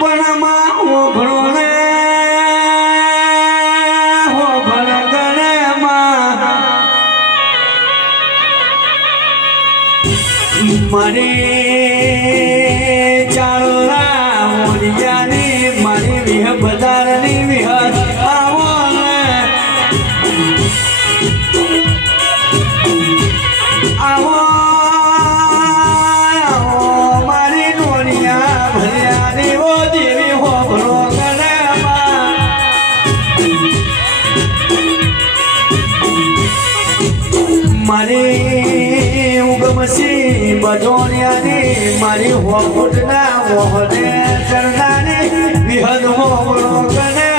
પણ માં ઓભળો ને ઓભળ ગણે માં મારે ચાળરા મોરિયાની મારી વિહ બજારની વિહ આવો ને આવો મારી નોરિયા ભરિયાની ઓ દેવી હોભળો કરે મારી ઉગમસી બજોણિયાની મારી હોફૂટના મોહને ચરણાની વિહદ હોભળો કરે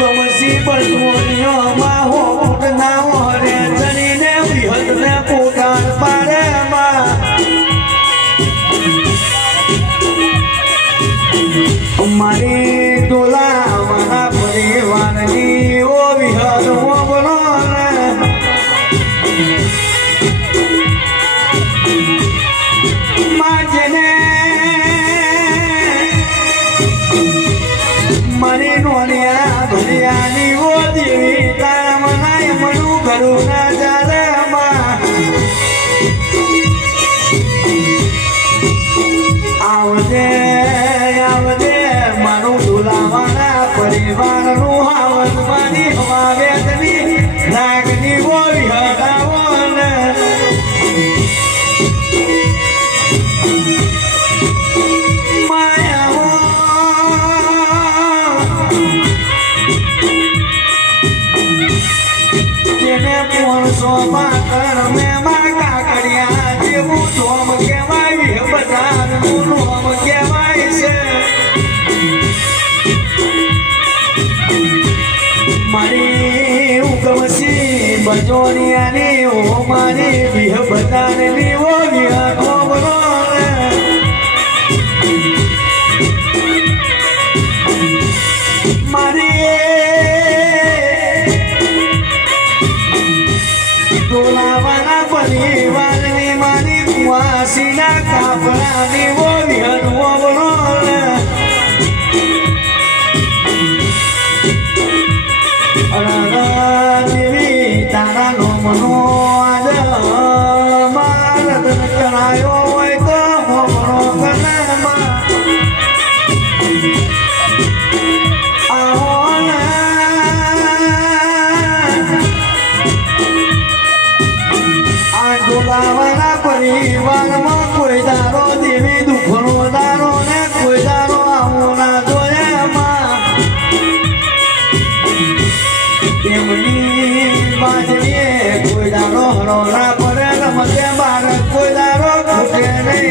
ઉગમસી બજોણિયોમાં હોફૂટના મોહને ચરીને વિહદને પોકાર પાડે મારી ડોલાવાના પરિવારની ઓ વિહદ હોભળો માજને મારી નોનિયા ભરિયાની ઓ દેવી તારા મનાય મનું ઘરું ના ચાલે આવજે આવજે મારું ડોલાવાના પરિવારનું હાવત મારી હવાવેદની નાગની બોલી હટાવો ને માયાઓ જેને પોણસો પાકર મેં માં કાકડિયા જેવું ધોમ કહેવાય બજારનું નોમ કહેવાય છે મારી ઉગમસી બજોણિયાની ઓ મારી વિહ બજારની ઓ વિહ ખોબરો મારી ડોલાવાના પરિવારની મારી કુવાસીના કાપડાની ઓ વિહદ ખોબરો દેવી તારા નોમનો આજ મારદ કરાયો હોય તો હોમણો કનામાં આવો આ ડોલાવાના પરિવારમાં કોઈ દારો દેવી દુઃખનો દારો ને કોઈ દારો આવો ના જોયામાં તેમની બાજરીએ કોઈ દારો હરો ના પડે રમતે બાળક કોઈ દારો ઘૂટે નહીં